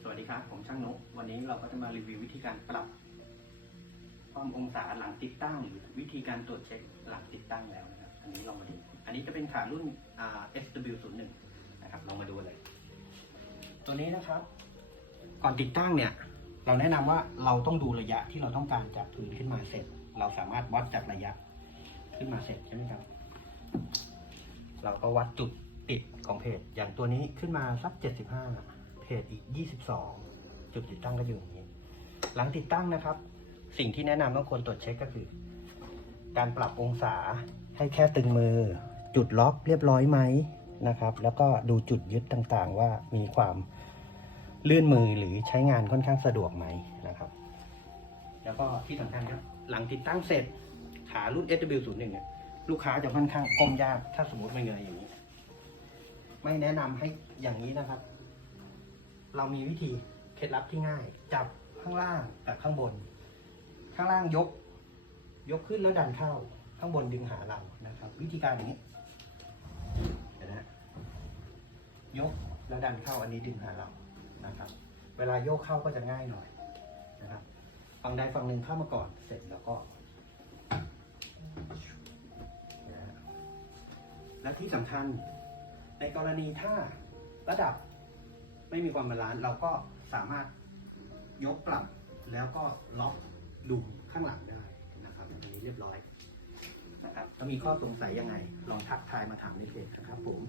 สวัสดีครับ ผมช่างนุวันนี้เราก็จะมารีวิววิธีการปรับ ความองศาหลังติดตั้งหรือวิธีการตรวจเช็คหลังติดตั้งแล้วนะครับ อันนี้ลองมาดู อันนี้จะเป็นขารุ่น SW01 นะครับ ลองมาดูเลย ตัวนี้นะครับ ก่อนติดตั้งเนี่ย เราแนะนำว่าเราต้องดูระยะที่เราต้องการจากพื้นขึ้นมาเสร็จ เราสามารถวัดจากระยะขึ้นมาเสร็จใช่ไหมครับ เราก็วัดจุดติดของเพจอย่างตัวนี้ขึ้นมาสัก 75 เพจอีก 22 จุดติดตั้งก็อยู่อย่างนี้ หลังติดตั้งนะครับ สิ่งที่แนะนำต้องควรตรวจเช็คก็คือ การปรับองศาให้แค่ตึงมือ จุดล็อกเรียบร้อยไหมนะครับ แล้วก็ดูจุดยึดต่างๆ ว่ามีความลื่นมือหรือใช้งานค่อนข้างสะดวกไหมนะครับ แล้วก็ที่สำคัญครับ หลังติดตั้งเสร็จขารุ่น SW01 เนี่ยลูกค้าจะค่อนข้างก้มยาก ถ้าสมมติไม่เงยอย่างนี้ ไม่แนะนำให้อย่างนี้นะครับ เรามีวิธีเคล็ดลับที่ง่าย จับข้างล่างกับข้างบน ข้างล่างยก ยกขึ้นแล้วดันเข้า ข้างบนดึงหาเรานะครับ วิธีการอย่างนี้นไหมฮะยกแล้วดันเข้าอันนี้ดึงหาเรานะครับ เวลาโยกเข้าก็จะง่ายหน่อยนะครับฝั่งใดฝั่งหนึ่งเข้ามาก่อนเสร็จแล้วก็นะฮะและที่สำคัญในกรณีถ้าระดับ ไม่มีความบาลานซ์เราก็สามารถยกปรับแล้วก็ล็อกดูข้างหลังได้นะครับอันนี้เรียบร้อยนะครับถ้ามีข้อสงสัยยังไง ลองทักทายมาถามในเพจนะครับผม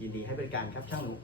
ยินดีให้บริการครับช่างหนุ